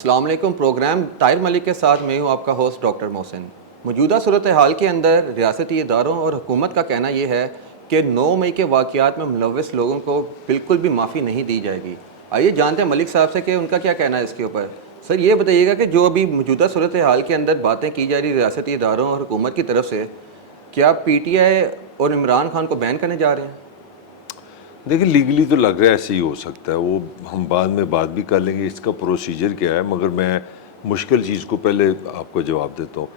السلام علیکم. پروگرام طاہر ملک کے ساتھ میں ہوں آپ کا ہوسٹ ڈاکٹر محسن. موجودہ صورتحال کے اندر ریاستی اداروں اور حکومت کا کہنا یہ ہے کہ 9 مئی کے واقعات میں ملوث لوگوں کو بالکل بھی معافی نہیں دی جائے گی. آئیے جانتے ہیں ملک صاحب سے کہ ان کا کیا کہنا ہے اس کے اوپر. سر یہ بتائیے گا کہ جو ابھی موجودہ صورتحال کے اندر باتیں کی جا رہی ریاستی اداروں اور حکومت کی طرف سے، کیا پی ٹی آئی اور عمران خان کو بین کرنے جا رہے ہیں؟ دیکھیں لیگلی تو لگ رہا ہے ایسے ہی ہو سکتا ہے، وہ ہم بعد میں بات بھی کر لیں گے اس کا پروسیجر کیا ہے، مگر میں مشکل چیز کو پہلے آپ کو جواب دیتا ہوں.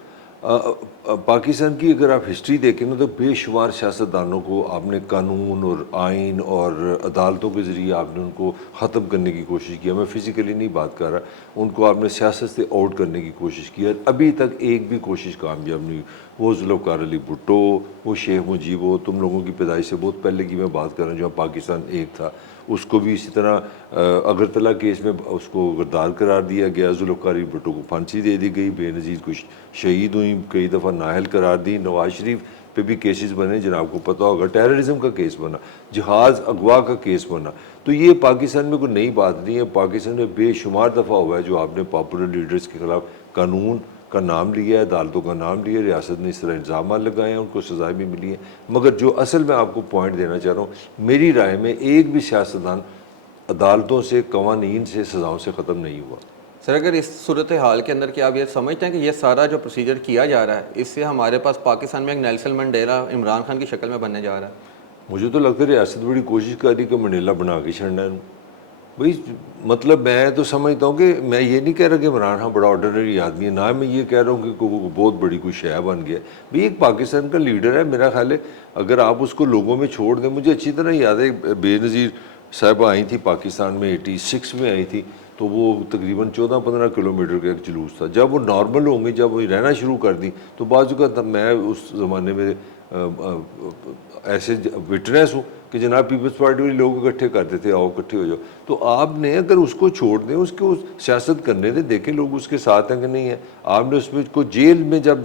پاکستان کی اگر آپ ہسٹری دیکھیں نا تو بے شمار سیاستدانوں کو آپ نے قانون اور آئین اور عدالتوں کے ذریعے آپ نے ان کو ختم کرنے کی کوشش کیا. میں فزیکلی نہیں بات کر رہا، ان کو آپ نے سیاست سے آؤٹ کرنے کی کوشش کی ہے. ابھی تک ایک بھی کوشش کامیاب نہیں ہوئی. وہ ذوالفقار علی بھٹو، وہ شیخ مجیب، وہ تم لوگوں کی پیدائش سے بہت پہلے کی میں بات کر رہا ہوں جہاں پاکستان ایک تھا، اس کو بھی اسی طرح اگرتلہ کیس میں اس کو غدار قرار دیا گیا. ذوالفقار علی بھٹو کو پھانسی دے دی گئی، بے نظیر کو شہید ہوئی، کئی دفعہ نااہل قرار دی. نواز شریف پہ بھی کیسز بنے، جناب کو پتہ ہوگا، ٹیررزم کا کیس بنا، جہاز اغوا کا کیس بنا. تو یہ پاکستان میں کوئی نئی بات نہیں ہے. پاکستان میں بے شمار دفعہ ہوا ہے جو آپ نے پاپولر لیڈرز کے خلاف قانون کا نام لیا ہے، عدالتوں کا نام لیا ہے، ریاست نے اس طرح الزامات لگائے ہیں، ان کو سزائیں بھی ملی ہیں. مگر جو اصل میں آپ کو پوائنٹ دینا چاہ رہا ہوں، میری رائے میں ایک بھی سیاستدان عدالتوں سے، قوانین سے، سزاؤں سے ختم نہیں ہوا. سر اگر اس صورتحال کے اندر کیا آپ یہ سمجھتے ہیں کہ یہ سارا جو پروسیجر کیا جا رہا ہے اس سے ہمارے پاس پاکستان میں ایک نیلسن منڈیلا عمران خان کی شکل میں بننے جا رہا ہے؟ مجھے تو لگتا ہے ریاست بڑی کوشش کر رہی کہ منڈیلا بنا کے چھڑنا ہے. بھائی مطلب میں تو سمجھتا ہوں کہ میں یہ نہیں کہہ رہا کہ عمران خان بڑا آرڈنری آدمی ہے، نہ میں یہ کہہ رہا ہوں کہ کوئی بہت بڑی کوئی شے بن گیا. بھائی ایک پاکستان کا لیڈر ہے، میرا خیال ہے اگر آپ اس کو لوگوں میں چھوڑ دیں. مجھے اچھی طرح یاد ہے بے نظیر صاحبہ آئی تھی پاکستان میں 86 میں آئی تھی، تو وہ تقریباً 14-15 کلومیٹر کا ایک جلوس تھا. جب وہ نارمل ہوں گی، جب وہ رہنا شروع کر دی، تو بعض اوقات میں اس زمانے میں ایسے وٹنس ہوں کہ جناب پیپلز پارٹی والے لوگ اکٹھے کرتے تھے، آؤ اکٹھے ہو جاؤ. تو آپ نے اگر اس کو چھوڑ دیں، اس کو سیاست کرنے دیں، دیکھیں لوگ اس کے ساتھ ہیں کہ نہیں ہیں. آپ نے اس میں کو جیل میں جب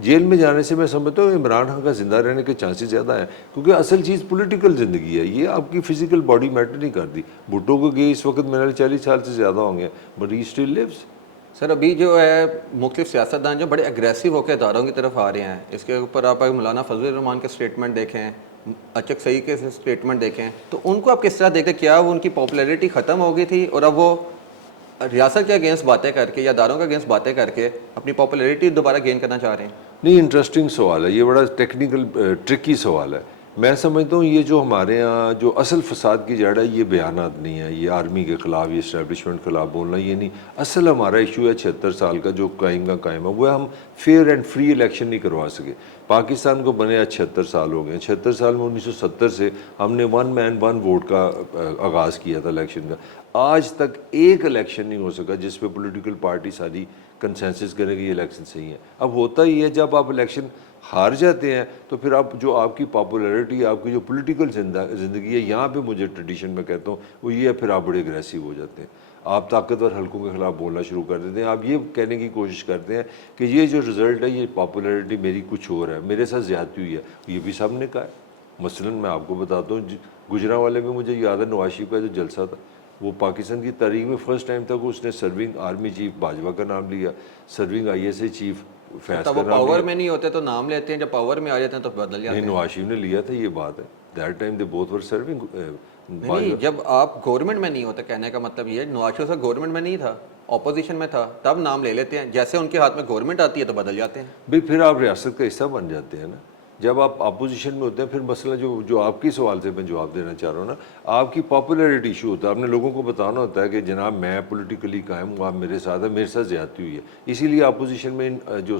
جیل میں جانے سے میں سمجھتا ہوں عمران خان کا زندہ رہنے کے چانسز زیادہ ہیں، کیونکہ اصل چیز پولیٹیکل زندگی ہے، یہ آپ کی فزیکل باڈی میٹر نہیں کرتی. بھٹو کو گئے اس وقت میرے 40 سال سے زیادہ ہوں گے، بٹ ہی اسٹل لیوز. سر ابھی جو ہے مختلف سیاستدان جو بڑے اگریسو ہو کے اداروں کی طرف آ رہے ہیں، اس کے اوپر آپ مولانا فضل الرحمان کے اسٹیٹمنٹ دیکھیں، اچک سعید کے اسٹیٹمنٹ دیکھیں، تو ان کو آپ کس طرح دیکھتے ہیں؟ کیا وہ ان کی پاپولیرٹی ختم ہو گئی تھی اور اب وہ ریاست کے اگینسٹ باتیں کر کے یا اداروں کے اگینسٹ باتیں کر کے اپنی پاپولیرٹی دوبارہ گین کرنا چاہ رہے ہیں؟ نہیں، انٹرسٹنگ سوال ہے یہ، بڑا ٹیکنیکل ٹرکی سوال ہے. میں سمجھتا ہوں یہ جو ہمارے ہاں جو اصل فساد کی جڑ ہے یہ بیانات نہیں ہے، یہ آرمی کے خلاف، یہ اسٹیبلشمنٹ کے خلاف بولنا یہ نہیں. اصل ہمارا ایشو ہے 76 سال کا جو قائم کا قائم ہے، وہ ہم فیئر اینڈ فری الیکشن نہیں کروا سکے. پاکستان کو بنے 76 سال ہو گئے. 76 سال میں 1970 سے ہم نے 1 مین 1 ووٹ کا آغاز کیا تھا الیکشن کا. آج تک ایک الیکشن نہیں ہو سکا جس پہ پولیٹیکل پارٹی ساری کنسنسس کرے کہ یہ الیکشن صحیح ہے. اب ہوتا ہی ہے جب آپ الیکشن ہار جاتے ہیں تو پھر آپ جو آپ کی پاپولیرٹی، آپ کی جو پولیٹیکل زندگی ہے، یہاں پہ مجھے ٹریڈیشن میں کہتا ہوں وہ یہ ہے، پھر آپ بڑے اگریسو ہو جاتے ہیں، آپ طاقتور حلقوں کے خلاف بولنا شروع کر دیتے ہیں. آپ یہ کہنے کی کوشش کرتے ہیں کہ یہ جو رزلٹ ہے یہ پاپولیرٹی میری کچھ اور ہے، میرے ساتھ زیادتی ہوئی ہے. یہ بھی سب نے کہا ہے. مثلاً میں آپ کو بتاتا ہوں، گجرانوالے میں مجھے یاد ہے نواز شریف کا جو جلسہ تھا، وہ پاکستان کی تاریخ میں فرسٹ ٹائم تھا کہ اس نے سرونگ آرمی چیف باجوہ کا نام لیا، سرونگ ISA چیف فیض تب کا وہ نام پاور لیا. میں نہیں ہوتے تو نام لیتے ہیں، جب پاور میں آ جاتے ہیں تو بدل جاتے نہیں، ہیں. نواز شریف نے لیا تھا، یہ بات ہے. That time they both were serving. نہیں، جب آپ گورنمنٹ میں نہیں ہوتے، کہنے کا مطلب یہ ہے نواز شریف گورنمنٹ میں نہیں تھا، اپوزیشن میں تھا، تب نام لے لیتے ہیں. جیسے ان کے ہاتھ میں گورنمنٹ آتی ہے تو بدل جاتے ہیں. بھائی پھر آپ ریاست کا حصہ بن جاتے ہیں نا. جب آپ اپوزیشن میں ہوتے ہیں پھر مسئلہ جو آپ کی سوال سے میں جواب دینا چاہ رہا ہوں نا، آپ کی پاپولیرٹی ایشو ہوتا ہے. آپ نے لوگوں کو بتانا ہوتا ہے کہ جناب میں پولیٹیکلی قائم ہوں، آپ میرے ساتھ ہیں، میرے ساتھ زیادتی ہوئی ہے. اسی لیے اپوزیشن میں جو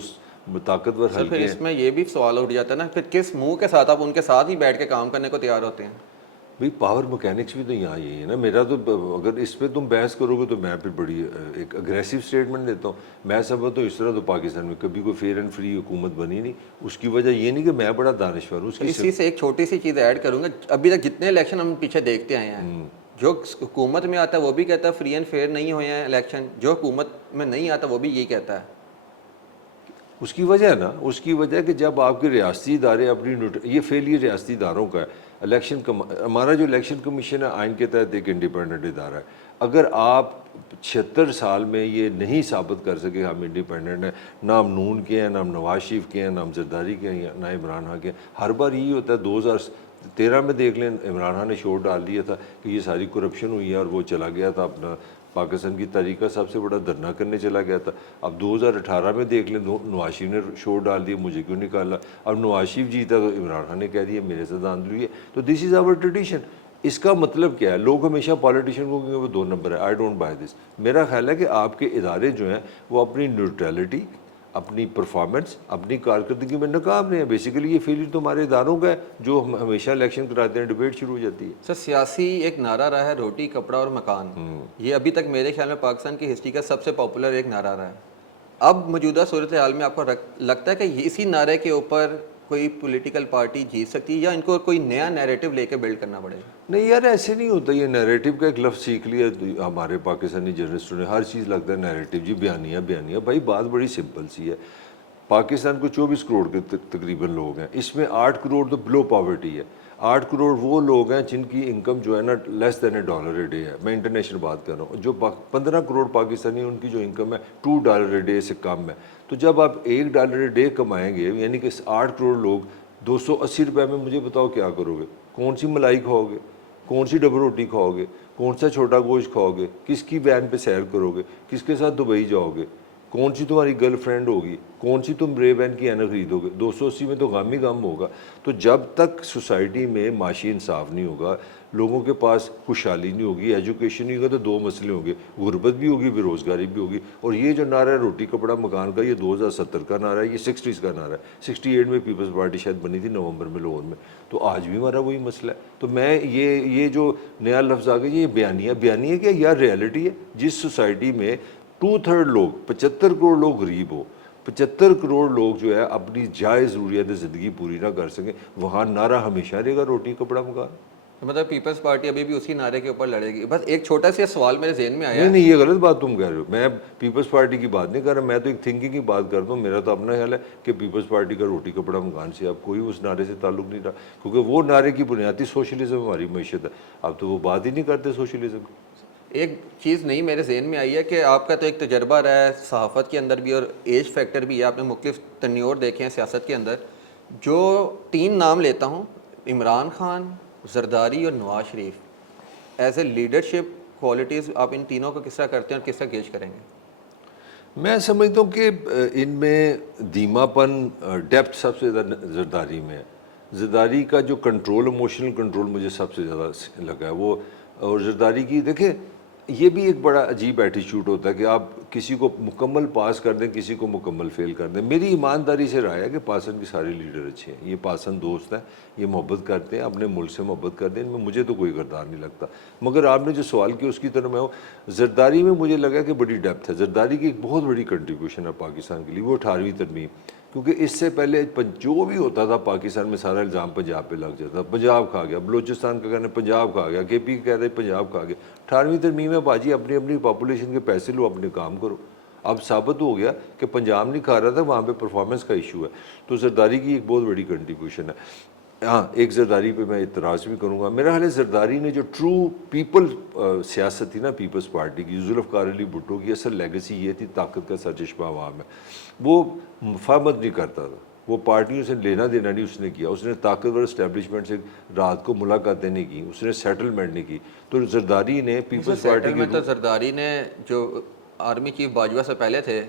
طاقتور سر پھر حلقے ہیں. اس میں یہ بھی سوال اٹھ جاتا ہے نا، پھر کس منہ کے ساتھ آپ ان کے ساتھ ہی بیٹھ کے کام کرنے کو تیار ہوتے ہیں؟ بھائی پاور مکینکس بھی تو یہاں یہی ہے نا. میرا تو اگر اس پہ تم بحث کرو گے تو میں پھر بڑی ایک اگریسو سٹیٹمنٹ دیتا ہوں. میں سمجھتا ہوں اس طرح تو پاکستان میں کبھی کوئی فیئر اینڈ فری حکومت بنی نہیں. اس کی وجہ یہ نہیں کہ میں بڑا دانشور ہوں، اس کی اسی سے ایک چھوٹی سی چیز ایڈ کروں گا. ابھی تک جتنے الیکشن ہم پیچھے دیکھتے آئے ہیں، جو حکومت میں آتا ہے وہ بھی کہتا ہے فری اینڈ فیئر نہیں ہوئے ہیں الیکشن، جو حکومت میں نہیں آتا وہ بھی یہی کہتا ہے. اس کی وجہ ہے نا، اس کی وجہ کہ جب آپ کے ریاستی ادارے اپنی یہ فیلئر ریاستی اداروں کا ہے. ہمارا جو الیکشن کمیشن ہے آئین کے تحت ایک انڈیپینڈنٹ ادارہ ہے. اگر آپ 76 سال میں یہ نہیں ثابت کر سکے ہم انڈیپینڈنٹ ہیں، نہ ہم نون کے ہیں، نہ ہم نواز شریف کے ہیں، نہ ہم زرداری کے ہیں، نہ عمران خان کے ہیں. ہر بار یہی ہوتا ہے. 2013 میں دیکھ لیں عمران خان نے شور ڈال دیا تھا کہ یہ ساری کرپشن ہوئی ہے اور وہ چلا گیا تھا اپنا پاکستان کی تاریخ کا سب سے بڑا دھرنا کرنے چلا گیا تھا. اب 2018 میں دیکھ لیں نواز شریف نے شور ڈال دیا مجھے کیوں نکالا. اب نواز شریف جیتا تو عمران خان نے کہہ دیا میرے سے دھاندلی ہے. تو دس از آور ٹریڈیشن. اس کا مطلب کیا ہے؟ لوگ ہمیشہ پالیٹیشین کو کہیں وہ 2 نمبر ہے. I don't by this. میرا خیال ہے کہ آپ کے ادارے جو ہیں وہ اپنی نیوٹرلٹی، اپنی پرفارمنس، اپنی کارکردگی میں ناکام رہے ہیں. بیسیکلی یہ فیلئر تو ہمارے اداروں کا ہے جو ہم ہمیشہ الیکشن کراتے ہیں، ڈبیٹ شروع ہو جاتی ہے. سر سیاسی ایک نعرہ رہا ہے روٹی کپڑا اور مکان. یہ ابھی تک میرے خیال میں پاکستان کی ہسٹری کا سب سے پاپولر ایک نعرہ رہا ہے. اب موجودہ صورتحال میں آپ کو لگتا ہے کہ اسی نعرے کے اوپر کوئی پولیٹیکل پارٹی جیت سکتی ہے یا ان کو کوئی نیا نیریٹو لے کے بلڈ کرنا پڑے گا؟ نہیں یار، ایسے نہیں ہوتا. یہ نیریٹو کا ایک لفظ سیکھ لیا ہمارے پاکستانی جرنلسٹوں نے. ہر چیز لگتا ہے نیریٹو، جی بیانیہ بیانیہ. بھائی بات بڑی سمپل سی ہے. پاکستان کو 24 کروڑ کے تقریباً لوگ ہیں. اس میں 8 کروڑ تو بلو پاورٹی ہے. 8 کروڑ وہ لوگ ہیں جن کی انکم جو ہے نا لیس دین $1 اے ڈے ہے. میں انٹرنیشنل بات کر رہا ہوں. جو 15 کروڑ پاکستانی ان کی جو انکم ہے $2 اے ڈے سے کم ہے. تو جب آپ $1 اے ڈے کمائیں گے، یعنی کہ 8 کروڑ لوگ 280 روپے میں مجھے بتاؤ کیا کرو گے؟ کون سی ملائی کھاؤ گے؟ کون سی ڈبل روٹی کھاؤ گے؟ کون سا چھوٹا گوشت کھاؤ گے؟ کس کی وین پہ سیر کرو گے؟ کس کے ساتھ دبئی جاؤ گے؟ کون سی تمہاری گرل فرینڈ ہوگی؟ کون سی تم رے بین کی اینر خریدو گے؟ 280 میں تو غم ہی غم ہوگا. تو جب تک سوسائٹی میں معاشی انصاف نہیں ہوگا، لوگوں کے پاس خوشحالی نہیں ہوگی، ایجوکیشن نہیں ہوگا، تو 2 مسئلے ہوں گے. غربت بھی ہوگی، بے روزگاری بھی ہوگی. اور یہ جو نعرہ ہے روٹی کپڑا مکان کا، یہ 2070 کا نعرہ ہے، یہ 60s کا نعرہ ہے. 68 میں پیپلز پارٹی شاید بنی تھی نومبر میں لاہور میں. تو آج بھی ہمارا وہی مسئلہ ہے. تو میں یہ جو نیا لفظ آ گیا، یہ بیانیہ کیا یا ریئلٹی ہے. جس سوسائٹی میں 2/3 لوگ، 75 کروڑ لوگ غریب ہو، 75 کروڑ لوگ جو ہے اپنی جائز ضروریات زندگی پوری نہ کر سکیں، وہاں نعرہ ہمیشہ رہے گا روٹی کپڑا مکان. مطلب پیپلز پارٹی ابھی بھی اسی نعرے کے اوپر لڑے گی. بس ایک چھوٹا سا سوال میرے ذہن میں آیا. نہیں یہ غلط بات تم کہہ رہے ہو. میں پیپلز پارٹی کی بات نہیں کر رہا، میں تو ایک تھنکنگ کی بات کرتا ہوں. میرا تو اپنا خیال ہے کہ پیپلز پارٹی کا روٹی کپڑا مکان سے اب کوئی اس نعرے سے تعلق نہیں رہا، کیونکہ وہ نعرے کی بنیادی سوشلزم ہماری معیشت ہے. اب تو وہ بات ہی نہیں کرتے سوشلزم کی. ایک چیز نہیں میرے ذہن میں آئی ہے کہ آپ کا تو ایک تجربہ رہا ہے صحافت کے اندر بھی اور ایج فیکٹر بھی ہے، آپ نے مختلف تنیور دیکھے ہیں سیاست کے اندر. جو 3 نام لیتا ہوں، عمران خان، زرداری اور Nawaz Sharif, as a leadership qualities آپ ان تینوں کو کس طرح کرتے ہیں اور کس طرح گیج کریں گے؟ میں سمجھتا ہوں کہ ان میں دھیما پن، ڈیپتھ سب سے زیادہ زرداری میں ہے. زرداری کا جو کنٹرول، ایموشنل کنٹرول مجھے سب سے زیادہ لگا ہے وہ. اور زرداری کی دیکھیں، یہ بھی ایک بڑا عجیب ایٹیچیوڈ ہوتا ہے کہ آپ کسی کو مکمل پاس کر دیں، کسی کو مکمل فیل کر دیں. میری ایمانداری سے رائے ہے کہ پاکستان کے سارے لیڈر اچھے ہیں. یہ پاکستان دوست ہیں، یہ محبت کرتے ہیں، اپنے ملک سے محبت کرتے ہیں. ان میں مجھے تو کوئی غدار نہیں لگتا. مگر آپ نے جو سوال کیا اس کی طرح میں ہوں. زرداری میں مجھے لگا کہ بڑی ڈیپتھ ہے. زرداری کی ایک بہت بڑی کنٹریبیوشن ہے پاکستان کے لیے، وہ 18ویں ترمیم. کیونکہ اس سے پہلے جو بھی ہوتا تھا پاکستان میں سارا الزام پنجاب پہ لگ جاتا. پنجاب کھا گیا، بلوچستان کا کہنا پنجاب کھا گیا، کے پی کہہ رہے پنجاب کھا گیا. 18ویں ترمیم میں باجی اپنی اپنی پاپولیشن کے پیسے لو، اپنے کام کرو. اب ثابت ہو گیا کہ پنجاب نہیں کھا رہا تھا، وہاں پہ پرفارمنس کا ایشو ہے. تو زرداری کی ایک بہت بڑی کنٹریبیوشن ہے. ہاں ایک زرداری پہ میں اعتراض بھی کروں گا. میرا خیال ہے زرداری نے جو ٹرو پیپل سیاست تھی نا پیپلز پارٹی کی، ذوالفقار علی بھٹو کی اصل لیگیسی یہ تھی طاقت کا سرچشمہ عوام ہے. وہ مفاہمت نہیں کرتا تھا، وہ پارٹیوں سے لینا دینا نہیں اس نے کیا. اس نے طاقتور اسٹیبلشمنٹ سے رات کو ملاقاتیں نہیں کی، اس نے سیٹلمنٹ نہیں کی. تو زرداری نے پیپلز پارٹی کی تو زرداری نے جو آرمی چیف باجوہ سے پہلے تھے،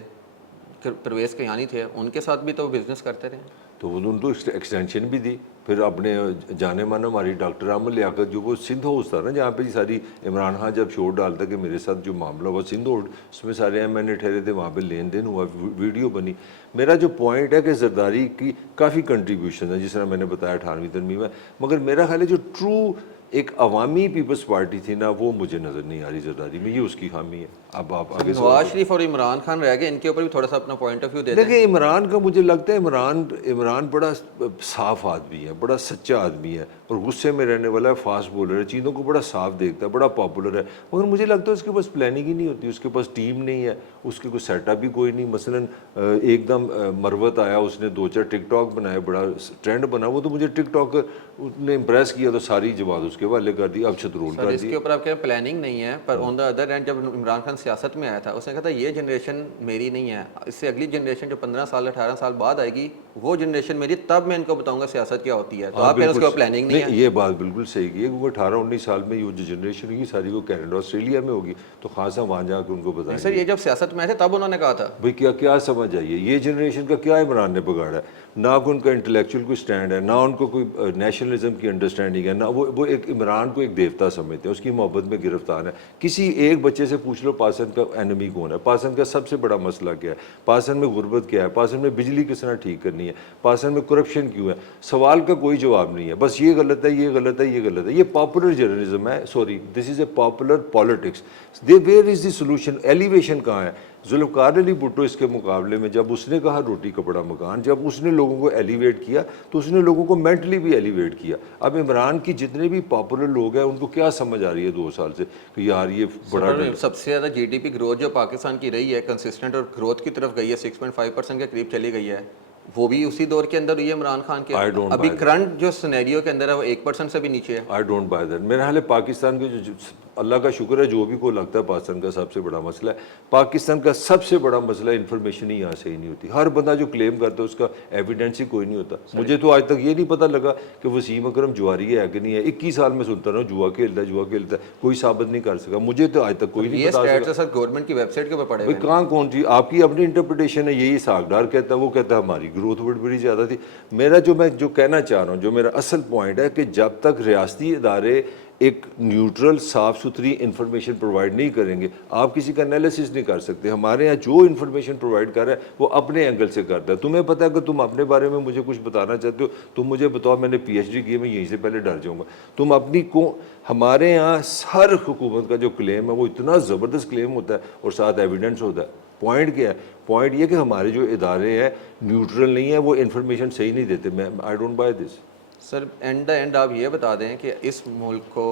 پرویز کیانی تھے، ان کے ساتھ بھی تو بزنس کرتے رہے. تو ان کو ایکسٹینشن بھی دی. پھر اپنے جانے مانا ہماری ڈاکٹر احمد لیاقت، جو وہ سندھ ہاؤس تھا نا جہاں پہ ساری عمران خان جب شور ڈالتا کہ میرے ساتھ جو معاملہ ہوا سندھ ہاؤس، اس میں سارے ایم این اے ٹھہرے تھے، وہاں پہ لین دین ہوا، ویڈیو بنی. میرا جو پوائنٹ ہے کہ زرداری کی کافی کنٹریبیوشن ہے، جس طرح میں نے بتایا 18ویں ترمیم میں. مگر میرا خیال ہے جو ٹرو ایک عوامی پیپلز پارٹی تھی نا، وہ مجھے نظر نہیں آ رہی زرداری میں. یہ اس کی خامی ہے. اب آپ آگے نواز شریف اور عمران خان رہ گئے، ان کے اوپر بھی تھوڑا سا اپنا پوائنٹ آف ویو دے دیں. دیکھیں عمران کا مجھے لگتا ہے عمران بڑا صاف آدمی ہے، بڑا سچا آدمی ہے، اور غصے میں رہنے والا ہے، فاسٹ بولر ہے، چیزوں کو بڑا صاف دیکھتا ہے، بڑا پاپولر ہے. مگر مجھے لگتا ہے اس کے پاس پلاننگ ہی نہیں ہوتی، اس کے پاس ٹیم نہیں ہے، اس کے کوئی سیٹ اپ بھی کوئی نہیں. مثلاً ایک دم مروت آیا، اس نے 2-4 ٹک ٹاک بنائے، بڑا ٹرینڈ بنا. وہ تو مجھے ٹک ٹاک نے امپریس کیا تو ساری جواب اس کے کے حوالے کر دی, اب چھترول سر کر اس دی. کے اوپر آپ کہہ پلاننگ نہیں ہے, پر آن دا ادر اینڈ جب عمران خان سیاست میں آیا تھا اس نے کہا تھا یہ جنریشن میری نہیں ہے, اس سے اگلی جنریشن جو 15 سال 18 سال بعد آئے گی وہ جنریشن میری, تب میں ان کو بتاؤں گا سیاست کیا ہوتی ہے. تو آپ کہہ رہے ہیں اس کے اوپر پلاننگ نہیں ہے. یہ بات بالکل صحیح کی ہے, کیونکہ 18-19 سال میں یہ جو جنریشن ہوگی ساری وہ کینیڈا آسٹریلیا میں ہوگی, تو خاصا وہاں جا کے ان کو بتائیں سر گے. یہ جب سیاست میں آئے تھے تب انہوں نے کہا تھا بھئی کیا سمجھ آئیے, یہ جنریشن کا کیا عمران نے بگاڑا ہے؟ نہ کوئی ان کا انٹلیکچوئل کوئی سٹینڈ ہے, نہ ان کو کوئی نیشنلزم کی انڈرسٹینڈنگ ہے, نہ وہ ایک عمران کو ایک دیوتا سمجھتے ہیں, اس کی محبت میں گرفتار ہے. کسی ایک بچے سے پوچھ لو پاکستان کا اینمی کون ہے, پاکستان کا سب سے بڑا مسئلہ کیا ہے, پاکستان میں غربت کیا ہے, پاکستان میں بجلی کس طرح ٹھیک کرنی ہے, پاکستان میں کرپشن کیوں ہے. سوال کا کوئی جواب نہیں ہے, بس یہ غلط ہے, یہ غلط ہے, یہ غلط ہے. یہ پاپولر جرنلزم ہے, sorry this is a popular politics. Where is the solution, alleviation کہاں ہے؟ ذوالفقار علی بھٹو اس کے مقابلے میں جب اس نے کہا روٹی کپڑا مکان, جب اس نے لوگوں کو ایلیویٹ کیا تو اس نے لوگوں کو مینٹلی بھی ایلیویٹ کیا. اب عمران کی جتنے بھی پاپولر لوگ ہیں ان کو کیا سمجھ آ رہی ہے 2 سال سے کہ یار یہ بڑا سب سے زیادہ جی ڈی پی گروتھ جو پاکستان کی رہی ہے کنسسٹنٹ اور گروتھ کی طرف گئی ہے 6.5% کے قریب چلی گئی ہے, وہ بھی اسی دور کے اندر ہوئی ہے عمران خان کے. ابھی کرنٹ جو سینیریو کے اندر ہے وہ 1% سے بھی نیچے ہے. I don't buy that. میرا حال ہے پاکستان کے جو اللہ کا شکر ہے جو بھی کو لگتا ہے پاکستان کا سب سے بڑا مسئلہ ہے, پاکستان کا سب سے بڑا مسئلہ انفارمیشن ہی یہاں سے ہی نہیں ہوتی. ہر بندہ جو کلیم کرتا ہے اس کا ایویڈنس ہی کوئی نہیں ہوتا. مجھے تو آج تک یہ نہیں پتہ لگا کہ وسیم اکرم جواری ہے کہ نہیں ہے. 21 سال میں سنتا رہا ہوں جوا کھیلتا ہے, کوئی ثابت نہیں کر سکا. مجھے تو آج تک کوئی نہیں یہ بتا اسٹیٹس سر گورنمنٹ کی ویب سائٹ کے اوپر پڑے ہوئے ہیں. کہاں کون سی آپ کی اپنی انٹرپریٹیشن ہے, یہی ساگڈار کہتا ہے, وہ کہتا ہے ہماری گروتھ بڑی زیادہ تھی. میں جو کہنا چاہ رہا ہوں, جو میرا اصل پوائنٹ ہے کہ جب تک ریاستی ادارے ایک نیوٹرل صاف ستھری انفارمیشن پرووائڈ نہیں کریں گے, آپ کسی کا انالیسس نہیں کر سکتے. ہمارے یہاں جو انفارمیشن پرووائڈ کر رہا ہے وہ اپنے اینگل سے کرتا ہے. تمہیں پتہ ہے کہ تم اپنے بارے میں مجھے کچھ بتانا چاہتے ہو, تم مجھے بتاؤ, میں نے پی ایچ ڈی کی ہے, میں یہیں سے پہلے ڈر جاؤں گا. تم اپنی ہمارے یہاں ہر حکومت کا جو کلیم ہے وہ اتنا زبردست کلیم ہوتا ہے اور ساتھ ایویڈنس ہوتا ہے. پوائنٹ کیا ہے؟ پوائنٹ یہ کہ ہمارے جو ادارے ہیں نیوٹرل نہیں ہیں, وہ انفارمیشن صحیح نہیں دیتے. میں I don't by this. Sir and the and آپ یہ بتا دیں کہ اس ملک کو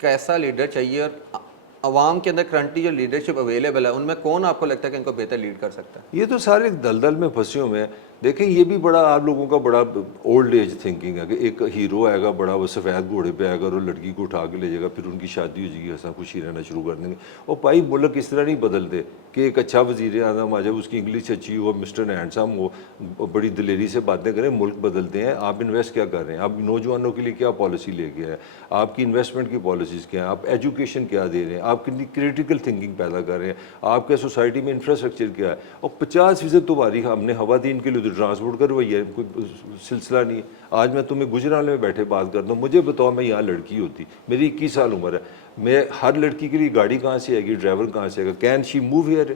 کیسا لیڈر چاہیے, اور عوام کے اندر کرنٹلی جو لیڈرشپ اویلیبل ہے ان میں کون آپ کو لگتا ہے کہ ان کو بہتر لیڈ کر سکتا ہے؟ یہ تو سارے دلدل میں پھنسے ہوئے ہیں. دیکھیں یہ بھی بڑا آپ لوگوں کا بڑا اولڈ ایج تھنکنگ ہے کہ ایک ہیرو آئے گا بڑا, وہ سفید گھوڑے پہ آئے گا اور وہ لڑکی کو اٹھا کے لے جائے گا, پھر ان کی شادی ہو جائے گی, ہنسا خوشی رہنا شروع کر دیں گے. اور بھائی ملک اس طرح نہیں بدلتے کہ ایک اچھا وزیر اعظم آ جائے, اس کی انگلش اچھی ہو, مسٹر ہینڈسم ہو, بڑی دلیری سے باتیں کریں. ملک بدلتے ہیں. آپ انویسٹ کیا کر رہے ہیں, آپ نوجوانوں کے لیے کیا پالیسی لے کے آئے, آپ کی انویسٹمنٹ کی پالیسیز کیا ہیں, آپ ایجوکیشن کیا دے رہے ہیں, آپ کتنی کریٹیکل تھنکنگ پیدا کر رہے ہیں, آپ کے سوسائٹی میں انفراسٹرکچر کیا ہے. اور 50% تمہاری ہم نے خواتین کے لیے ٹرانسپورٹ کروائی ہے, کوئی سلسلہ نہیں ہے. آج میں تمہیں گجرال میں بیٹھے بات کرتا ہوں, مجھے بتاؤ میں یہاں لڑکی ہوتی, میری 21 سال عمر ہے, میں ہر لڑکی کے لیے گاڑی کہاں سے آئے گی, ڈرائیور کہاں سے آئے گا, کین شی موو ہیئر.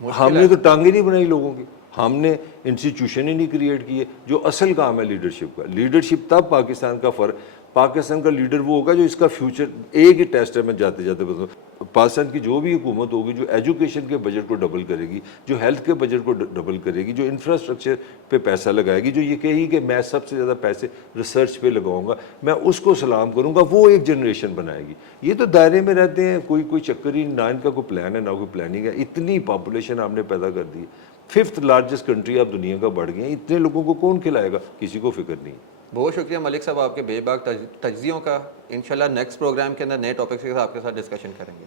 ہم نے تو ٹانگیں نہیں بنائی لوگوں کی, ہم نے انسٹیٹیوشن ہی نہیں کریٹ کیے. جو اصل کام ہے لیڈرشپ کا, لیڈرشپ تب پاکستان کا پاکستان کا لیڈر وہ ہوگا جو اس کا فیوچر. ایک ہی ٹیسٹ ہے, میں جاتے جاتے بتاؤں, پاکستان کی جو بھی حکومت ہوگی جو ایجوکیشن کے بجٹ کو ڈبل کرے گی, جو ہیلتھ کے بجٹ کو ڈبل کرے گی, جو انفراسٹرکچر پہ پیسہ لگائے گی, جو یہ کہے گی کہ میں سب سے زیادہ پیسے ریسرچ پہ لگاؤں گا, میں اس کو سلام کروں گا, وہ ایک جنریشن بنائے گی. یہ تو دائرے میں رہتے ہیں, کوئی چکر ہی نہ, ان کا کوئی پلان ہے نہ کوئی پلاننگ ہے. اتنی پاپولیشن آپ نے پیدا کر دی, 5th لارجسٹ کنٹری آپ دنیا کا بڑھ گئے ہیں. اتنے لوگوں کو کون کھلائے گا, کسی کو فکر نہیں. بہت شکریہ ملک صاحب آپ کے بے باک تجزیوں کا. انشاءاللہ نیکسٹ پروگرام کے اندر نئے ٹاپکس کے ساتھ آپ کے ساتھ ڈسکشن کریں گے.